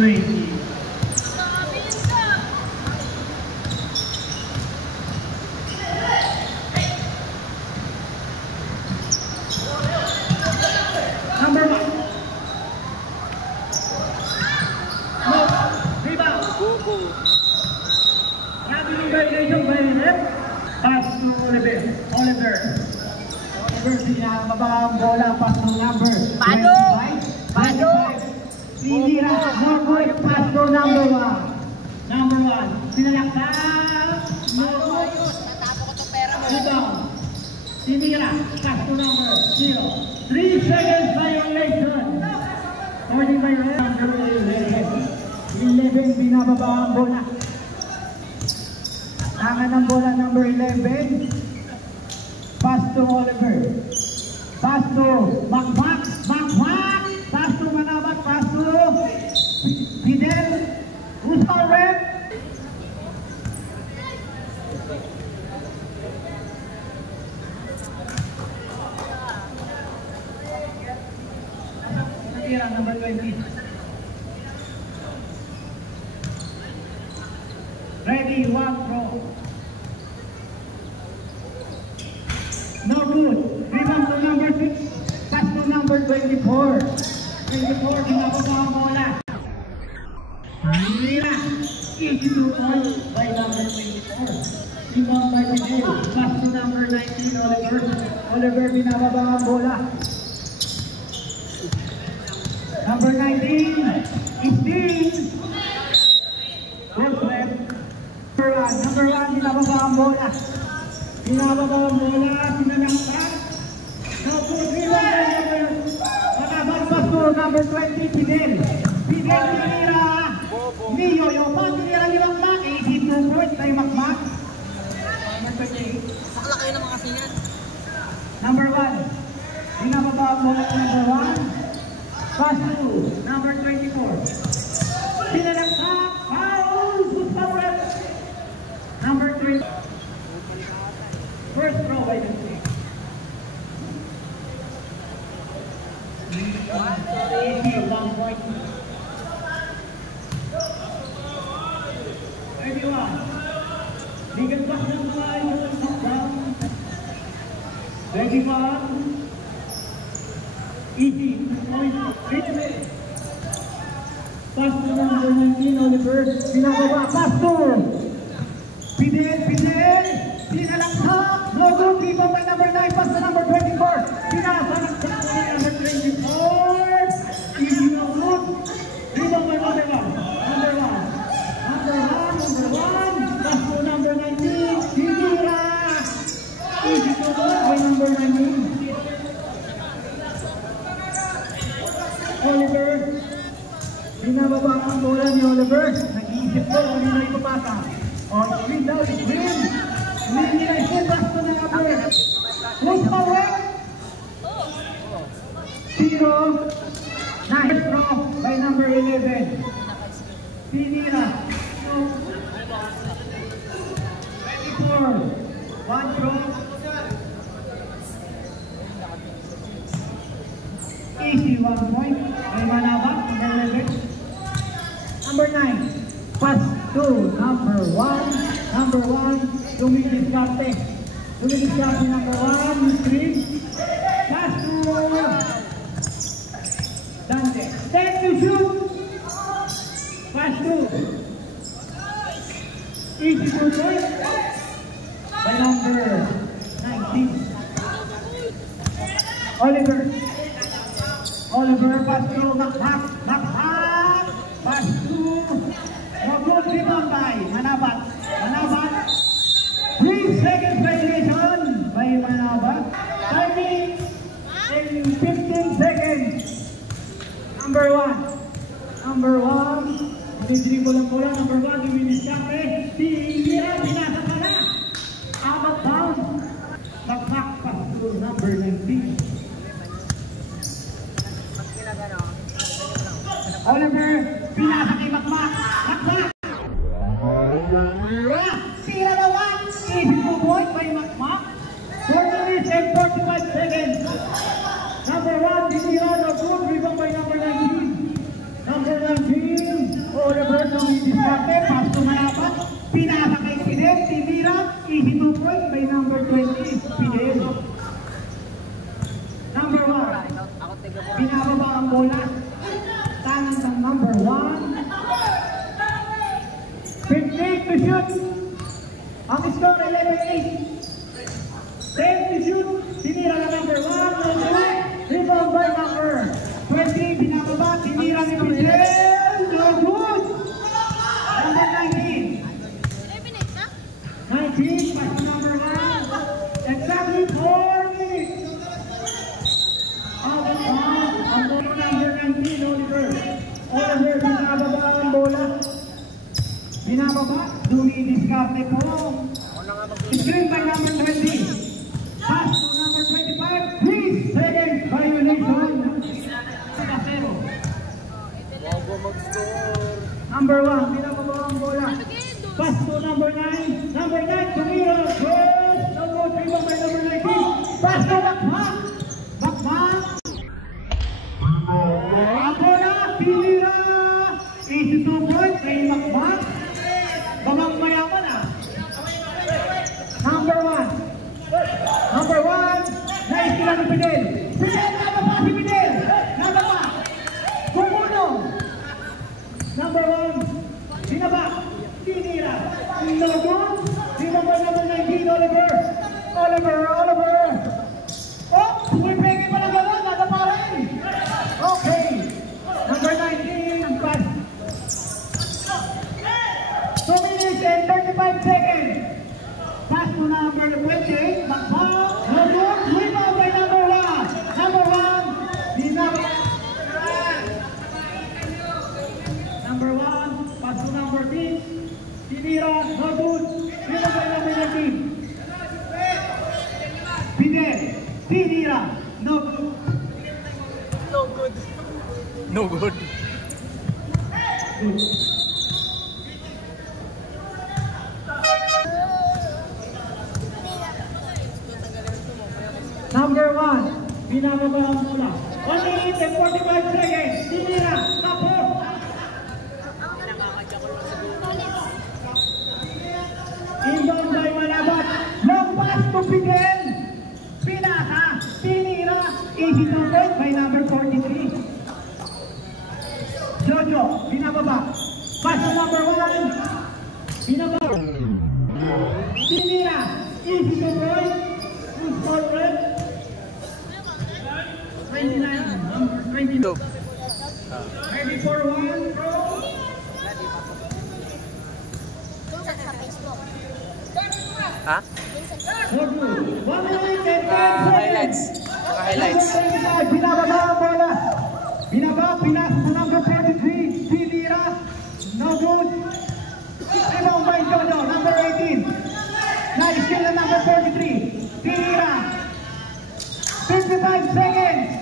20. Number 1. No, rebound. Grabe yung violation by ref. Pass to Oliver. Oliver, pinababa ang bola. Pass to number 25. Sinira. No good. Pass to number 1. Number 1. Sinalaktan. No good. Rebound. Sinira. Pass to number 0. 3 seconds violation. According by ref. Number 11. Binababa ang bola. Tangan ng bola number 11. Pass to Oliver. Pass to Makmak. Pass to Manabat. Pass to Fidel. Who's our rep? Number 20. Ready, 1 throw. No good. Rebound to number 6. Pass to number 24. 24, binababa ang bola. Mira. Easy to point by number 24. Rebound by Fidel. Pass to number 19, Oliver. Oliver, binababa ang bola. Number 19 is Dean. Good left. Number 1, binababa ang bola. Binababa ang bola, sinanaktan. No good, rebound. Manabang pass to number 20, Fidel. Fidel, tinira. Mio, yung pang tinira ni Makmak. Easy 2 points kay Makmak. Number 28. Sakla kayo ng mga singan. Number 1. Binababa ang bola ng number 1. Pass to number 24. Sinanaktan. Foul. Good power. Number 3. First throw by the team. Easy, 1 point. 31. Bigyan back ng tayo. Down. 31. Easy. 2 points. Pass to number 19, Oliver. Binababa. Pass to Fidel. Sinalaksak. No good. Rebound by number 9. Pass to number 24. Sinasalaksak by number 24. Easy, no good. Rebound by number 1. Number 1. Pass to number 19. Sinira. Easy, no good by number 19. Oliver. Binababa ang bola ni Oliver. Nag-iisip ko kung nino ipapasa. On screen daw, screen. Hindi na screen, pass to number. Who's power? 0. Nice throw by number 11. Sinira. 24. 1 throw. Easy, 1 point. By Manabak, number 11. Number 9. Pass to number 1. Number 1. Dumidiskarte. Number 1. Screen. Pass to Dante. Take to shoot. Pass to easy to shoot by number 19. Oliver, pass to Makmak. Pass to good rebound by Manabat. 3 seconds violation by Manabat. Timing in 15 seconds. Number 1. Dinidribble ang bola. Number 1, Dumidiskarte. Sinira, pinasa pala. Out of bounds. Makmak pass to number 19. Oliver, pinasa kay Makmak. Sira naman. Easy to point by Makmak. 4 minutes and 45 seconds. Number 1, Dinira, no good. Rebound by number 19. Number 19. 15 to shoot. Ang score 11-8. 10 to shoot. Tinira na number 1. Rebound by number 20. Binababa. Tinira ni Fidel. No good. Number 19. 19. Pass to number 1. Exactly 4 minutes. Out of bounds. Ang bola number 19. Oliver. Oliver. Binababa ang bola. Binababa. Dumi-discarte po. Screen by number 20. Pass to number 25, 3 seconds violation. Kasero. Number 1, binababa ang bola. Pass to number 9. Number 9, tumira. First, no good, rebound by number 19. Pass to Bakmak. Bakmak. Ang bola, tinira. 82 points kay Bakmak. Bamang mayaman ah. Number 1. Number 1, nice sila ni Fidel. Fidel, nababa si Fidel. Nababa. Kumunong. Number 1, binaba. Tinira. Inlogon. Binaba number 19, Oliver. Oliver. Oh, pumipeke pa na gano'n. Nababa rin. Okay. Number 19, ang pass. 2 minutes and 35 seconds. Pass to number 20, Bakmak, no good, rebound by number 1. Number 1, binaba. Number 1, pass to number 6, tinira, no good, rebound by number 19. Fidel, tinira, no good. No good. Number 1, binababa ang bola. 1 minute and 45 seconds. Tinira, tapos. Inbound by Manabat. Long pass to Fidel. Pinasa, tinira. Easy to break by number 43. Jojo, binababa. Pass to number 1. Binababa. Tinira. Easy to break. Who's for red? 29, number 22. Ready for 1, bro? Ha? 1 minute and 10 Highlights. seconds. Binababa ang bola. Pinas to number 43. Tinira. No good. Rebound by Jojo, number 18. Nice kill na number 43. Tinira. 55 seconds.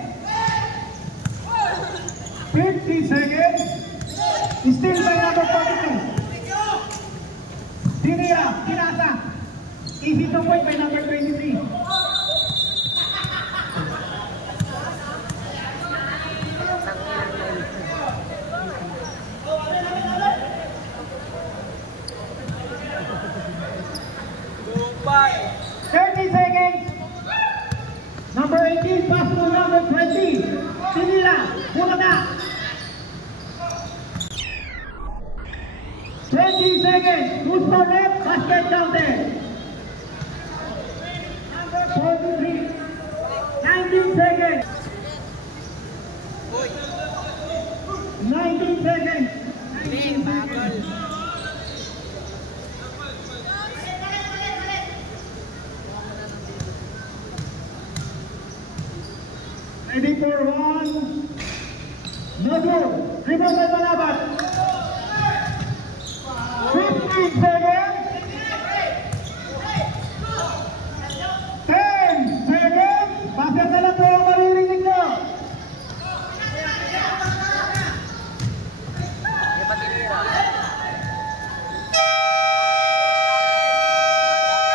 50 seconds. Still by number 42. Tinira. Pinasa. Easy to point by number 23. Bye. 30 seconds. Number 18, pass to number 20. Tinira. Bumaba. 20 seconds. Who's for left? Basket down there. Number 43. 19 seconds. 19 seconds. 19 seconds. Ready for 1. No good. Rebound by Manabat. 15 seconds. 10 seconds. Basket na lang po ang maririnig nyo.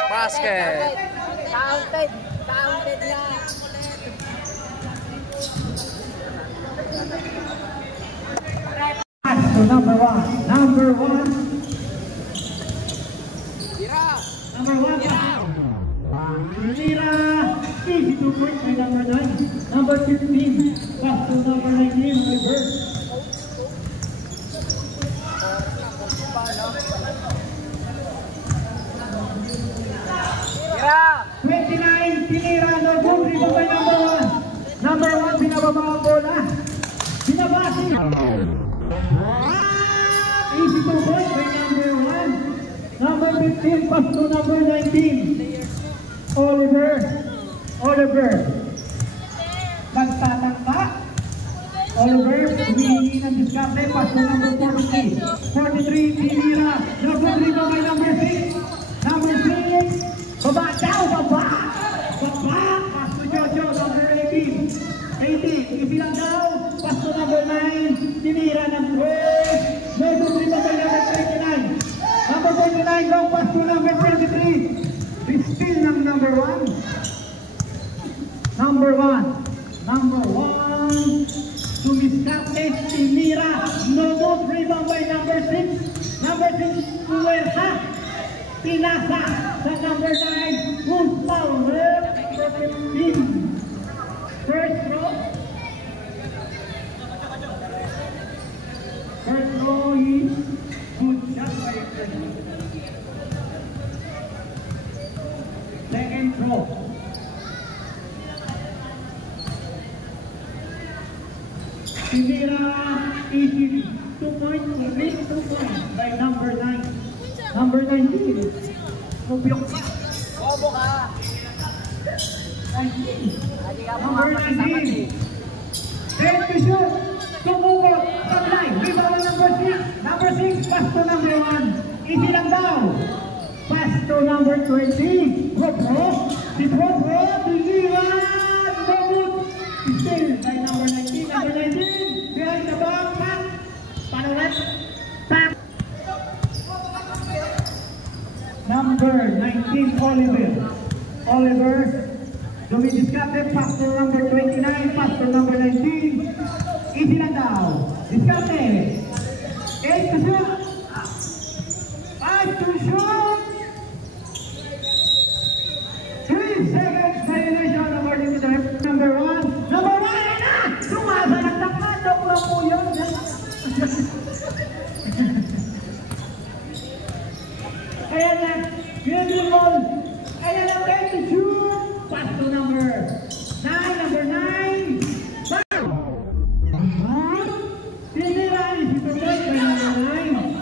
Basket. Counted na. So number 1. Number 1. Number 1. Tira. Easy to point by number 9. Number 15. Pass to number 19. Reverse. 15, pass to number 19. Oliver. Nagtatangka. Oliver, humihingi ng diskarte, pass to number 43. 43, Tinira. Nagpagli ba may number 6? Number 6. Baba daw, baba. Pass to Jojo, number 18. 18, isilang daw. Pass to number 9. Tinira ng 12. Nagpagli ba may number 29? Number 29, long pass to number 23. Still ng number 1. Number 1. Sumiskate, Tinira. No good, rebound by number 6. Number 6, Puerta. Pinasa sa number 9. Who's power? 15. First row. First row is good shot by Ernie. Second row. Tinira easily 2 points, make 2 points by number 9. Number 19. Mubyok pa. Bobo ka. 19. Hindi ka Number 19. Then to shoot. Tumukot. Online. Rebound number 6. Number 6. Pass to number 1. Easy lang daw. Pass to number 20. Rodro. Si Rodro. Tinira. Dobut. Still by number 19. Number 19. Behind the back. Pass. Panulat. Pass. Number 19. Oliver. Dumidiskarte. Pass to number 29. Pass to number 19. Easy lang daw. Diskarte. 8 to shoot. 5 to shoot. 3 seconds violation according to the number 1. Number 1 na! Sumasa nagtakadok lang po yun. Kaya na, beautiful. Kaya na, 10 to shoot. Pass to number 9. Number 9. Tinira is ito by number 9.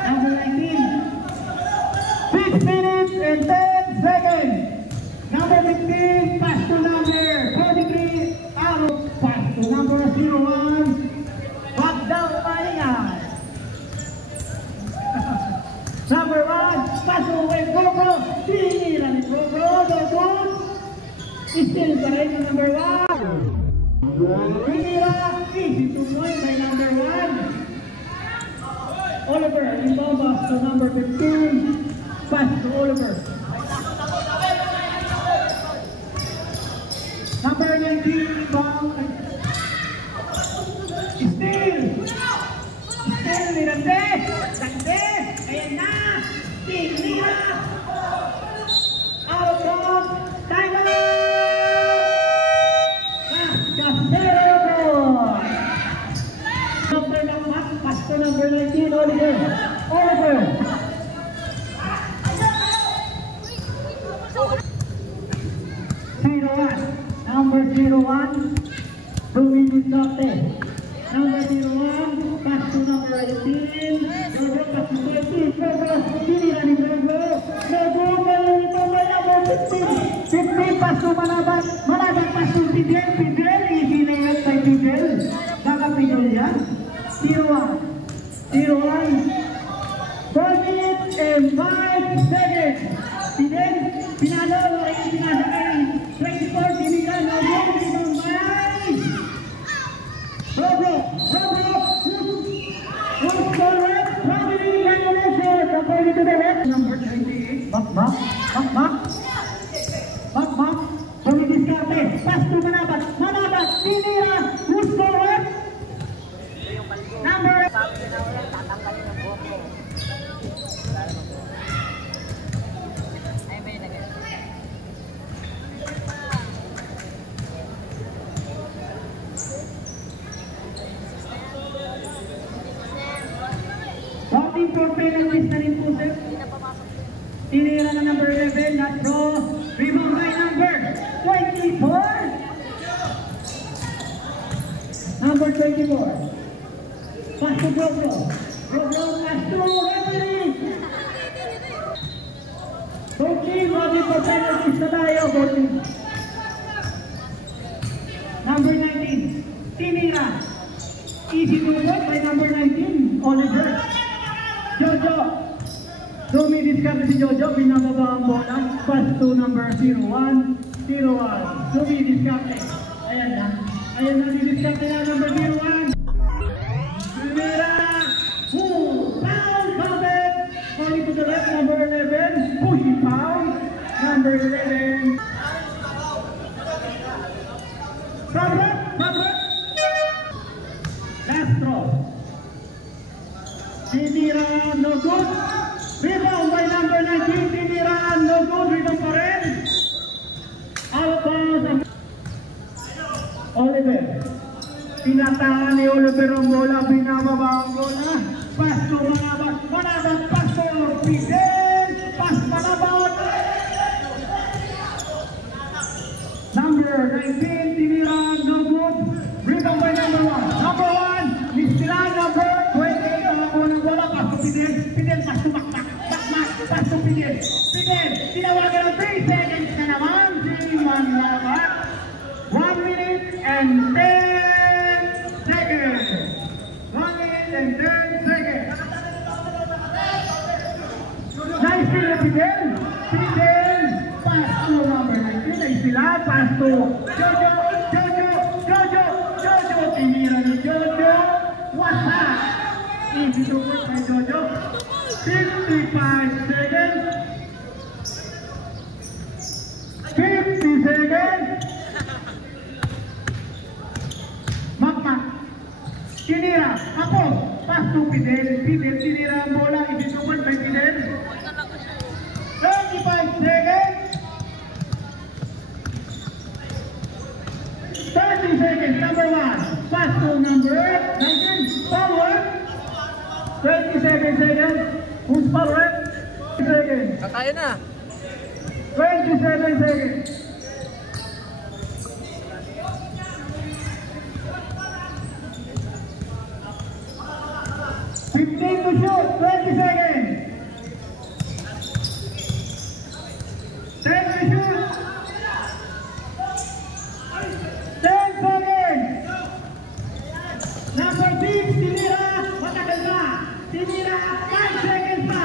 Number 19. 6 minutes and 10 seconds. Number 15, pass to number 43. Out. Pass to number 01. Back down, Malingan. Number 1, pass away, Gogo. Tinira ni Gogo. Dobut. Still pa rin ang number 1. Tinira. Easy to point by number 1. Oliver, inbound pass to number 15. Pass to Oliver. Number 19, inbound. Still, Mirante. Sante. Ayan na. Tinira. Out of bounds. Time out. Number ng pass. Pass to number 19, Oliver. Oliver. Number 01, Dumidiskarte. Number 01, pass to number 18. Gogo, pass to 20. Gogo, tinira ni Gogo. Gogo, ito by number 15. 15, pass to Malabat. Malabat, pass to Fidel. Fidel, easy na yan by Fidel. Kakapidol yan. 01. 4 minutes and 5 seconds. Fidel, pinalo, ay pinasakay. 24, Tinigan, Gogo, Tinigan, Gogo, who's correct? Family congratulations according to the left. Number 28, Bakbak. Dumidiskarte, pass to Manabat. Manabat, Tinira, who's correct? Number 8. Tatanggalin ng Gogo. Ay, may nagay. Voting for penalties na rin po, sir. Tinira na number 11, not draw. Rebound by number 24. Number 24. Pass to Gogo. Gogo, pass to referee. penalties na tayo, voting. Number 19, tinira. Easy to vote by number 19, Oliver. Jojo. Dumidiskarte si Jojo, binababa ang bola. Pass to number 01. Dumidiskarte. Ayan na. Ayan na, didiskarte na number 01. Tinira. Foul counted. Falling to the left, number 11. Pushing foul. Number 11. Progress. Last throw. Tinira, no good. Rebound by number 19. Tinira, no good. Rebound pa rin. Out of Oliver. Tinatangan ni Oliver ang bola. Binababa ang bola. Pass to Manabat. Pass to Fidel. Pass Manabat. Number 19. Tinira, no good. Rebound by number 1. Number 1. Mistila, number 28. Ang unang bola. Pass to Fidel. Fidel, pass to Bakmak. Pass to Fidel. Fidel, tinawagan ng 3 seconds na naman. Si Manabat. 1 minute and 10 seconds. 1 minute and 10 seconds. Nice sila Fidel. Fidel. Pass to number 19. Nice sila. Pass to Jojo. Tinira ni Jojo. What's that? Easy to work by Jojo. 55 seconds. 50 seconds. Makmak. Tinira. Ako. Pass to Fidel. Fidel tinira ang bola. Easy to work by Fidel. 35 seconds. 30 seconds. Number 1. Pass to number 19. Forward. 27 seconds. Who's forward? 30 seconds. Kakaya na. 27 seconds. 15 to shoot. 20 seconds. 10 to shoot. 10 seconds. Number 6, tinira. Matagal na. Tinira. 5 seconds pa.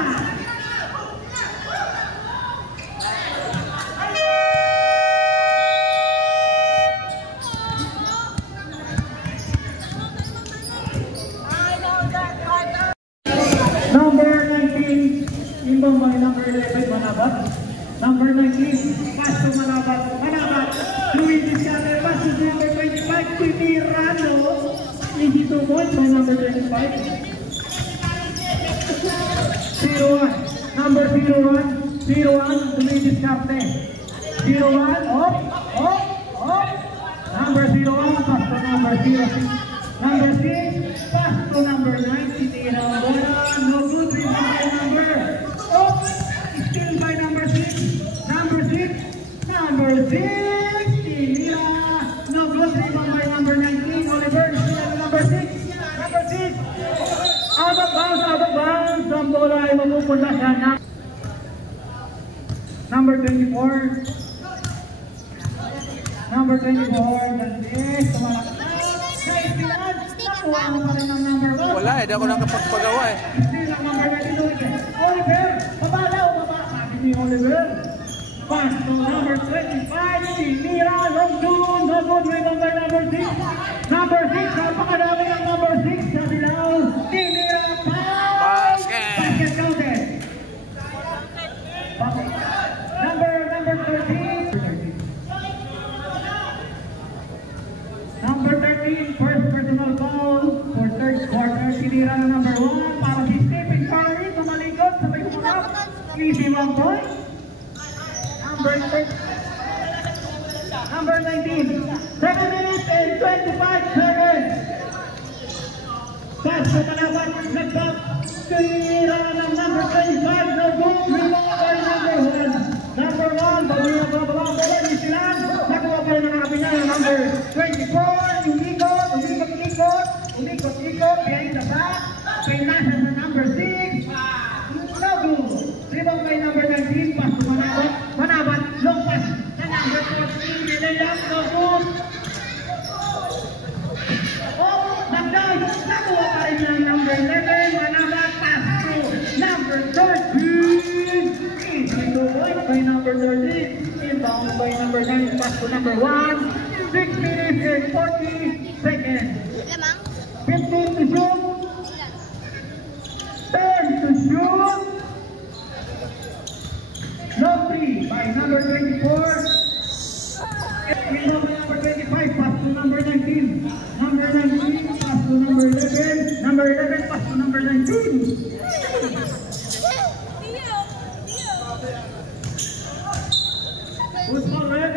Number 19, imbang by number 11, Manabat. Number 19, pass to Manabat. Luigi Scatter, pass to number 25, Titirano. Easy to point by number 25. 01, number 01, Luigi Scatter. 01, off. Number 01, pass to number 06. Number 6, pass to number 9, Titirano. No good, rebound by number. Still by number 6. Number 6, Tinira. No good, rebound by number 19. Oliver, still number 6. Out of bounds. Ang bola ay mapupunta sa number 24. Number 24, Gandes. Nakuha mo pa rin ang number 1. Wala eh, di ako nakapagpagawa eh. Still ang number 22. Oliver, baba. Sabi ni Oliver. Pass to number 25, Tinira, no good, rebound by number 6. Number 6, napakadami ng number 6, sabi lang, Tinira, basket counted. Number 13. Number 13, first personal foul for third quarter, Tinira na number 1, para si Stephen Curry, tumalikot, sabay kumulap, easy 1 point. Number 19, 7 minutes and 25 seconds. Pass to Manabat, nag-back. Tinira ng number 25, no good, rebound by number 1. Number 1, bagulang bola ni Silan. Nakuha pa rin ang kapina ng number 24, umikot, behind the back. Pinasa sa number 6. No good. Rebound by number 19, pass to Manabat. layup, no good. Oh, nagday, nakuha pa rin ng number 11, Manabat, pass through number 13. Easy to point by number 13, inbound by number 9, pass to number 1. 6 minutes and 40 seconds. 15 to shoot. 10 to shoot. No 3 by number 24. Inbound by number 25, pass to number 19. Number 19, pass to number 11. Number 11, pass to number 19. Who's forward?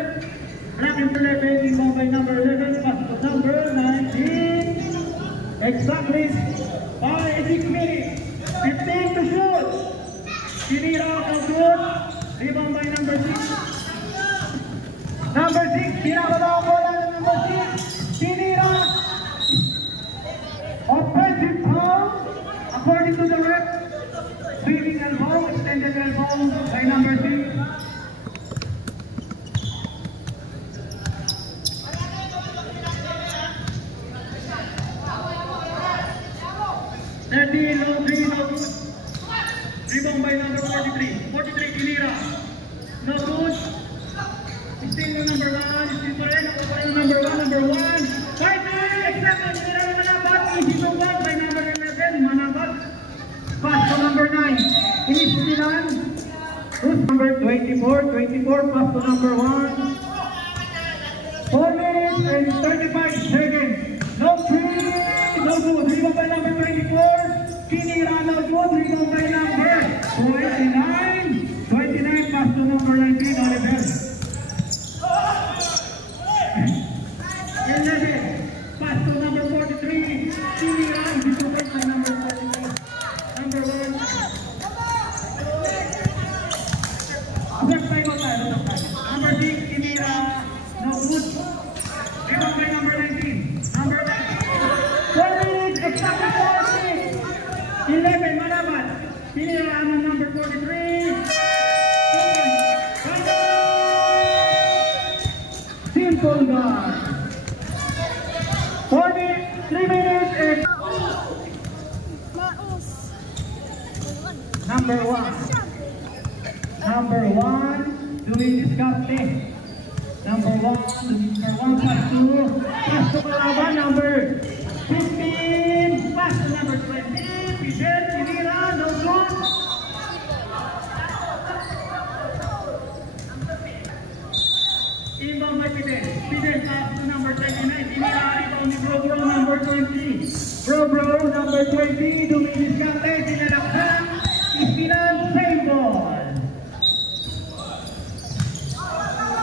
Rapid 11, inbound by number 11, pass to number 19. Exactly 6 minutes. 15 to shoot. Tinira ang good. Rebound by number 6. Number 6, pinababa ang bola ng number 6. Tinira. Offensive foul. According to the ref, sweeping elbow, extended elbow by number 6. 30, no 3, no good. Rebound by number 43. 43, Tinira. No good. Still no number 1. Still pa rin. Ako pa rin number 1. Number 1. 5 minutes. Example. Tinira na Manabat. Easy to one by number 11. Manabat. Pass to number 9. Inisilan. Who's number 24? 24. Pass to number 1. 4 minutes and 35 seconds. No 3. No good. Rebound by number 24. Tinira no good. Rebound by number 29. 29 pass to number 19. Oliver. 11 pass to number 43. Tinira. Dito by number 43. Number 1. Number 6. Tinira no good. Rebound by number 19. Number 19. 4 minutes. Exactly 11, Manabat. Tinira ang number 43. Simple guard. 3 minutes and number 1. Number 1 doing this captain. Number 1 pass to Malaban. Number 15 pass to number 20. Fidel, Tinira, no good. Inbound by Fidel. Fidel pass to number 29. Tinira, rebound ni Bro number 20. Bro number 20. Duminis Kante, sinalaksan. Ispilan, same ball.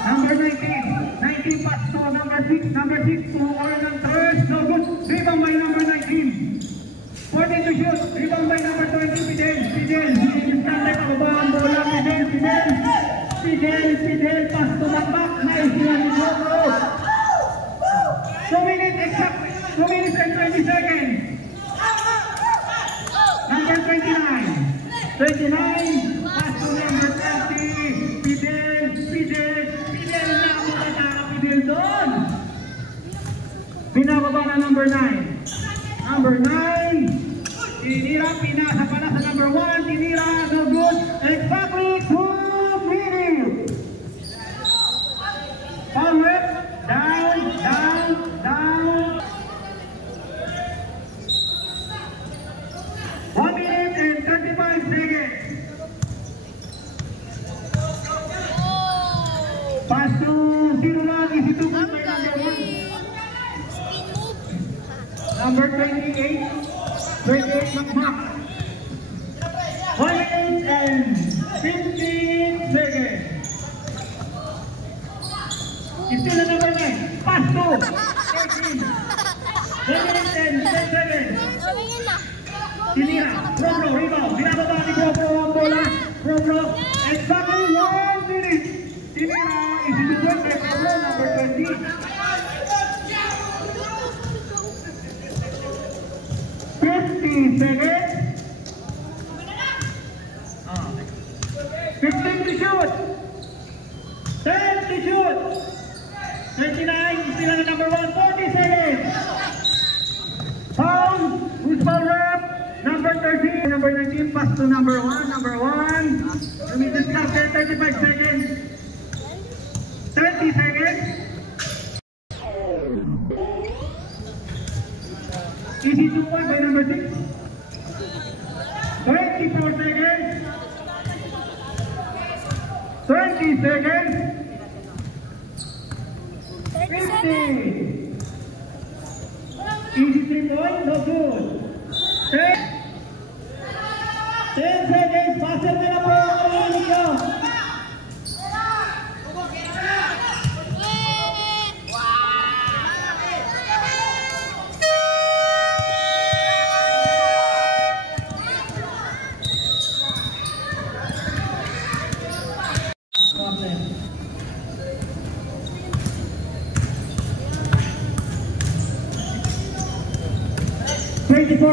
Number 19. 19 pass to number 6. Number 6 to Orlan Torres. No good. Rebound by number 19. 14 to shoot. Rebound by number 20. Fidel. Instante pababa ang bola. Fidel. Pass to Makmak. Nice one in Bro. 2 minutes exact. 2 minutes and 20 seconds. Number 29. 29. Pass to number 20. Fidel na muna. Fidel doon. Pinababa na number 9. Number 9. Tinira, pinasa pala sa number 1. Tinira, no good. Exactly 2 minutes. Forward, down. 1 minute and 35 seconds. Pass to Sirulan, easy to go by number 1. Number 28. 28 Makmak. 1 minute and 15 seconds. Still the number 9. Pass to 13. 1 minute and 10 seconds. Tinira. Bro, rebound. Binababa ni Bro ang bola. Bro. Exactly 1 minute. Tinira. Isitutuan kay Bro number 20. 50 seconds. 15 to shoot. 10 to shoot. 18, pass to number 1. Number 1. Let me discuss it. 35 seconds. 30 seconds. Easy 2 point by number 6. 24 seconds. 20 seconds. 50. Easy 3 point, no good. 10 seconds, passer nila po ang ninyo.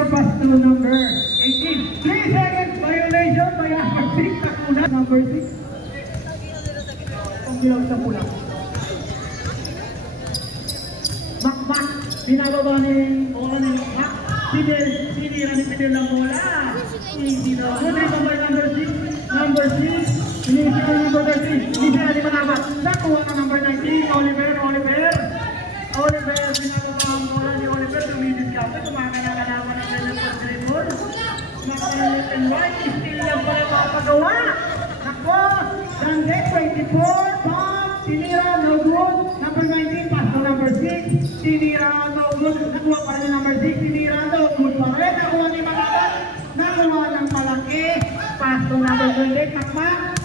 Pass to number 18. 3 seconds violation by number 6 sa kuna. Number 6. Ang bilang sa pula. Makmak. Binababa ni bola ni Makmak. Sinira ni Fidel ang bola. Easy na. Sunay pa by number 6. Number 6. Inisip ni number 6. Inisip ni Manabat. Nakuha na number 19. Oliver. Binababa ang bola ni Oliver. Tumidis ka. Kumakalaman ang kanyang pag-dribble. Nakalit and right. Still lang pala makapagawa. Nako. Dande 24. Pass. Sinira. No good. Number 19. Pass to number 6. Sinira. No good. Nakuha pa rin number 6. Sinira. No good pa rin. Nakuha ni Manabat. Nakuha ng malaki. Pass to number 28. Makmak.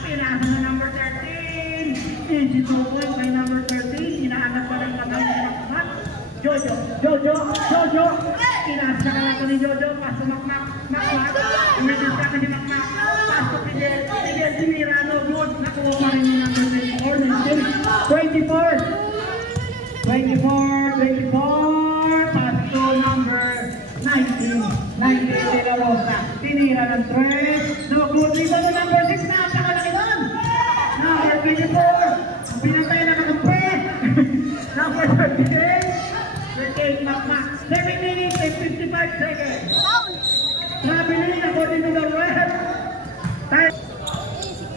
Pinasa na number 13. Easy 2 point by number 13. Inaanap pa rin patay ni Makmak. Jojo. Pinasa ka lang ni Jojo. Pass to Makmak. Umitis ka si Makmak. Pass to Fidel. Sinira. No good. Nakuha pa rin ni number 24. 24. Pass to number 19. 19 De La Rosa. Tinira ng 3. No good. Dito na number 6 na. Nakalaki doon. Number 24. Pinatay na kakampi. Number 38. 38 Makmak. 7 minutes and 55 seconds. Traveling according to the ref.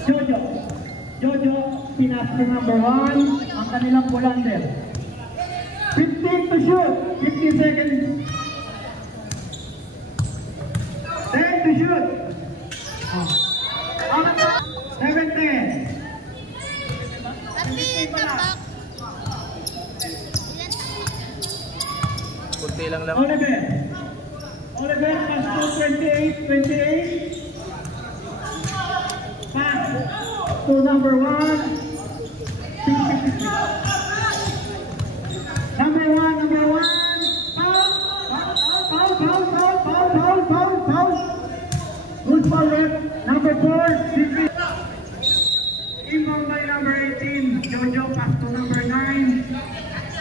Jojo. Pinas to number 1. Ang kanilang bolander. 15 to shoot. 15 seconds. 10 to shoot. 7-10. Kunti lang lang. Oliver pass to 28. Pass to number 1. Number 1. Foul. Good foul left. Number 4. Inbound by number 18. Jojo pass to number 9.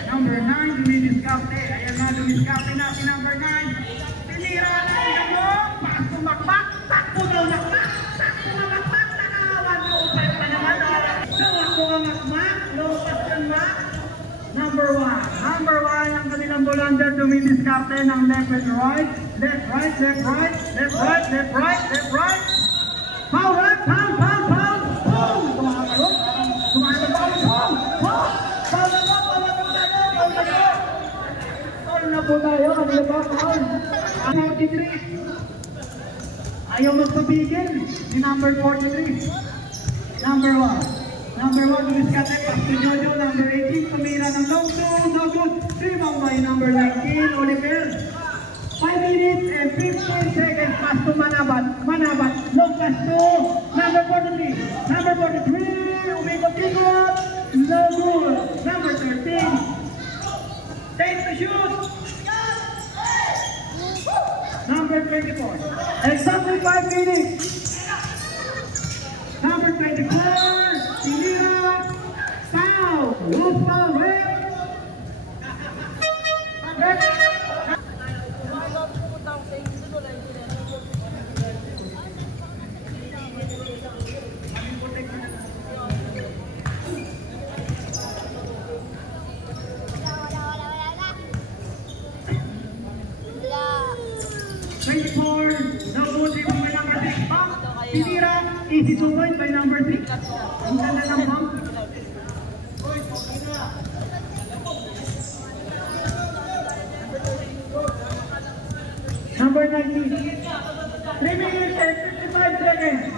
Number 9, dumidiskarte. Ayan na, dumidiskarte na si number 9. Sinira na siya mo. Pass to Makmak. Takbo daw Makmak. Nakawan mo. Upay pa naman. Takbo ang Makmak. Low pass ng Mak. Number 1 ang kanilang bolander. Dumidiskarte ng left and right. Left, right. Foul. Na po tayo, ang labang foul. 43. Ayaw magpapigil ni number 43. Number 1, dumiskate, pass to Jojo. Number 18, tumira ng long two, no good. Rebound by number 19, Oliver. 5 minutes and 15 seconds, pass to Manabat. Long pass to number 43, umikot-ikot, no good. Number 13. Take the shoot. Number 24. Exactly 5 minutes. Number 24. Sinira. Foul. Loose foul. Red. 24 Tinira, easy to point by number 6. Ang ganda ng bump. Number 19. 3 minutes and 55 seconds.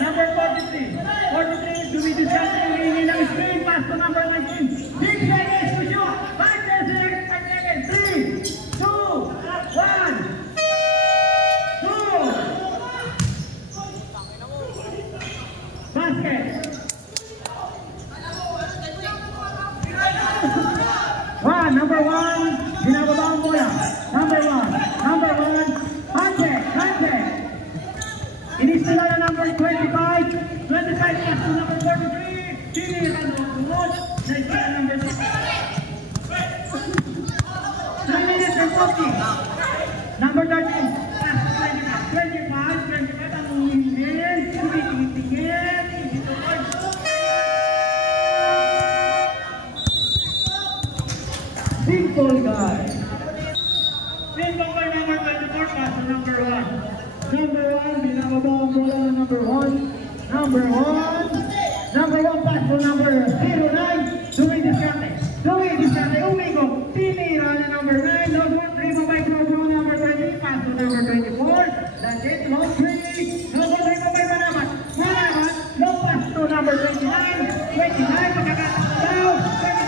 Number 43. 43 to be discussed in the screen pass to number 19. 6 seconds to shoot. 5 seconds, 5 seconds. 3, 2, 1. 2. Basket. 1, number 1. Binababa ang bola. Number 1. Hunter. Ini sila na number 25. 25 pass to number 43. Tinira ng tulog. Next to number 6. 3 minutes and 40. Number 13. Pass to 25. 25 ang umihin. Tingin. Simple guy. Simple by number 24. Pass to number 1. Number 1, binababa ang bola na number 1. Number 1 pass to number 09. Dewey Discante. Umigo. Tinira na number 9. Log 1, 3 by Pro number 20. Pass to number 24. That's it. Log 3. Log 1, 3 by Manabat. Log pass to number 29. 29. Pagkakataw. 29.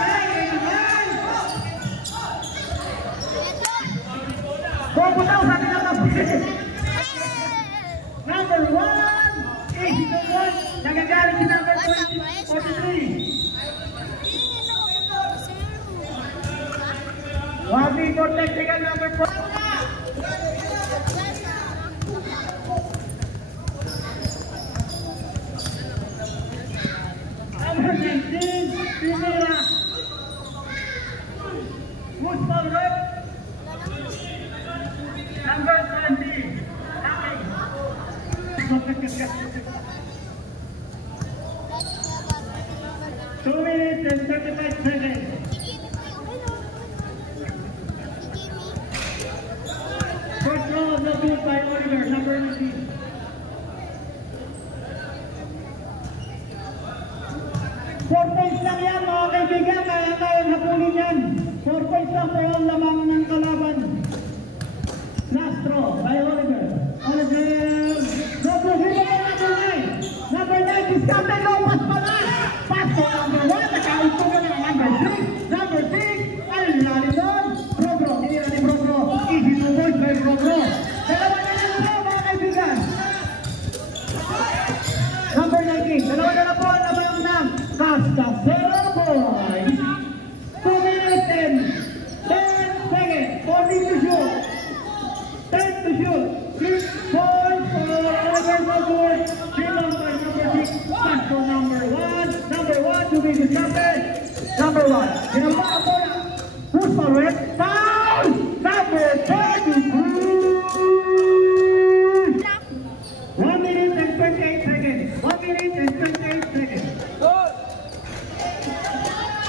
Puputaw sa atin ang napagkasin. Number 1, easy to one. Nagagalit si number 43. Wagi for technical number 4. Number 19, Tinira. Who's for red? Number 20. 2 minutes and 35 seconds. First row of the booth by Oliver, number 19. 4 points lang yan mga kaibigan, kaya hapulin yan. 4 points lang po ang lamang ng kalaban. Last row by Oliver. Number 9 is Captain Lopez Panas. Pass to number 1. Nakaupo ka na number 6. Number 6. Alilali doon. Progro. Tinira ni Progro. Easy to point by Progro. Dalawa na lang po mga kaibigan. Number 19. Dalawa na lang po ang labang ng Castacero Boys. 2 minutes and 10 seconds. 40 to shoot. 10 to shoot. 6 points for Oliver Progro. Pass to number 1. Number 1 to be discovered. Number 1. Ginamba ang bola. Who's for red? Foul! Number 33. 1 minute and 28 seconds. 1 minute and 28 seconds.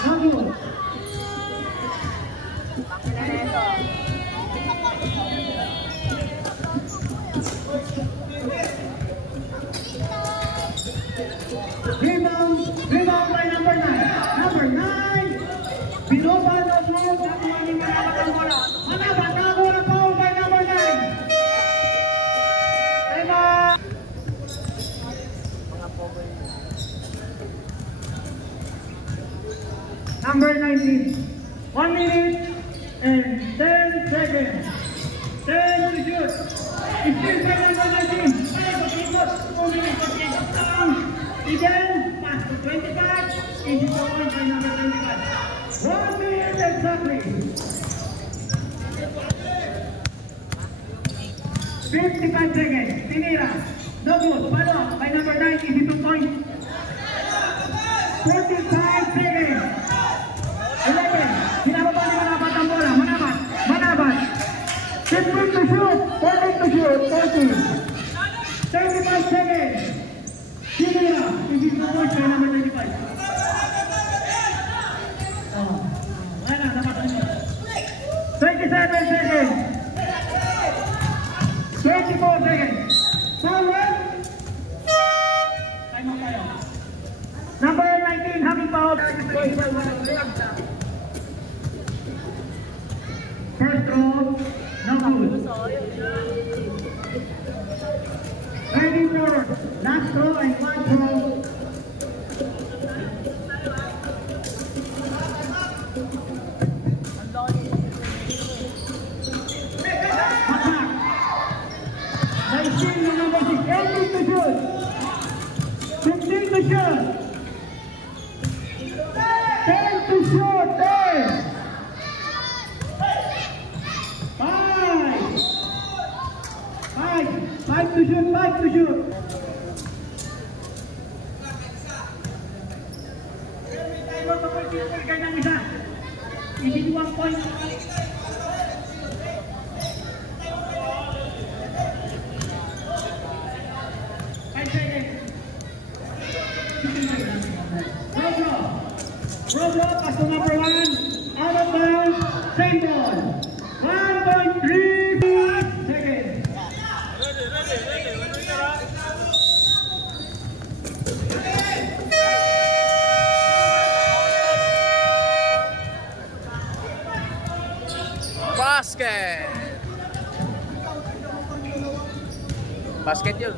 Number 1. Rebound by number 9. Number 9. Binoban of Lord at Mani Manabang bola. Manabat na bola foul by number 9. Number 19. 1 minute and 10 seconds. 10 to shoot. It's still by number 19. 2 minutes to take down. Again, pass to 25. Easy to point by number 25. 1 minute exactly. 55 seconds. Tinira. No good. Follow up by number 9. Easy to point. 45 seconds. 11. Binababa ni Manabat ang bola. Manabat. 15 to shoot. 14 to shoot. 14. 35 seconds. Tinira. Easy to point by number 25. Wala, dapat ano. 27 seconds. 24 seconds. Ready for last throw and one throw. Five to shoot. Easy 1 point. 5 seconds. Robo, pass to number 1. Out of bounds, same ball. 1.3 seconds. Basket. Basket yun.